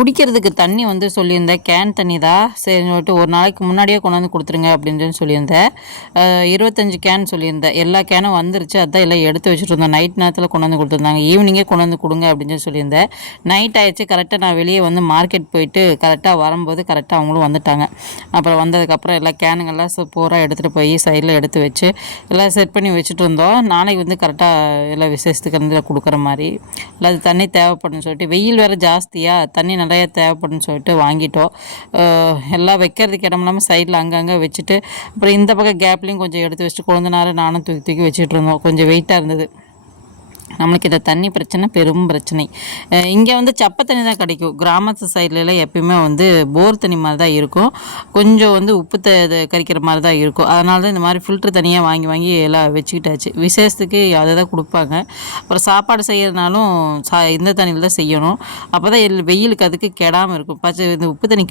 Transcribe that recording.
குடிக்கிறதுக்கு தண்ணி வந்து சொல்லியிருந்தேன். கேன் தண்ணி தான். சரின்னு சொல்லிட்டு ஒரு நாளைக்கு முன்னாடியே கொண்டாந்து கொடுத்துருங்க அப்படின்னு சொல்லியிருந்தேன். 25 கேன் சொல்லியிருந்தேன். எல்லா கேனும் வந்துருச்சு. அதான் எல்லாம் எடுத்து வச்சுட்டு இருந்தேன். நைட் நேரத்தில் கொண்டாந்து கொடுத்துருந்தாங்க. ஈவினிங்கே கொண்டாந்து கொடுங்க அப்படின்னு சொல்லியிருந்தேன். நைட் ஆயிடுச்சு. கரெக்டாக நான் வெளியே வந்து மார்க்கெட் போயிட்டு கரெக்டாக வரும்போது கரெக்டாக அவங்களும் வந்துட்டாங்க. அப்புறம் வந்ததுக்கப்புறம் எல்லா கேனுங்கள்லாம் பூரா எடுத்துகிட்டு போய் சைடில் எடுத்து வச்சு எல்லாம் செட் பண்ணி வச்சுட்டு இருந்தோம். நாளைக்கு வந்து கரெக்டாக எல்லாம் விசேஷத்துக்கு வந்து கொடுக்குற மாதிரி இல்லை அது தண்ணி தேவைப்படுன்னு சொல்லிட்டு வெயில் வேறு ஜாஸ்தியாக தண்ணி நிறையா தேவைப்படுன்னு சொல்லிட்டு வாங்கிட்டோம். எல்லாம் வைக்கிறதுக்கு இடம் இல்லாமல் சைடில் அங்கங்கே வச்சுட்டு அப்புறம் இந்த பக்கம் கேப்லேயும் கொஞ்சம் எடுத்து வச்சுட்டு கொஞ்ச நேரம் நானும் தூக்கி தூக்கி வச்சுட்டு இருந்தோம். கொஞ்சம் வெயிட்டாக இருந்தது. நம்மளுக்கு இந்த தண்ணி பிரச்சனை பெரும் பிரச்சனை. இங்கே வந்து சப்பை தண்ணி தான் கிடைக்கும். கிராமத்து சைட்லலாம் எப்பயுமே வந்து போர் தண்ணி மாதிரி தான் இருக்கும். கொஞ்சம் வந்து உப்பு கரிக்கிற மாதிரி தான் இருக்கும். அதனால தான் இந்த மாதிரி ஃபில்ட்ரு தனியாக வாங்கி வாங்கி எல்லாம் வச்சுக்கிட்டாச்சு. விசேஷத்துக்கு அதை தான் கொடுப்பாங்க. அப்புறம் சாப்பாடு செய்கிறதுனாலும் இந்த தண்ணியில் தான் செய்யணும். அப்போ தான் வெயிலுக்கு அதுக்கு கெடாமல் இருக்கும். இந்த உப்பு தண்ணி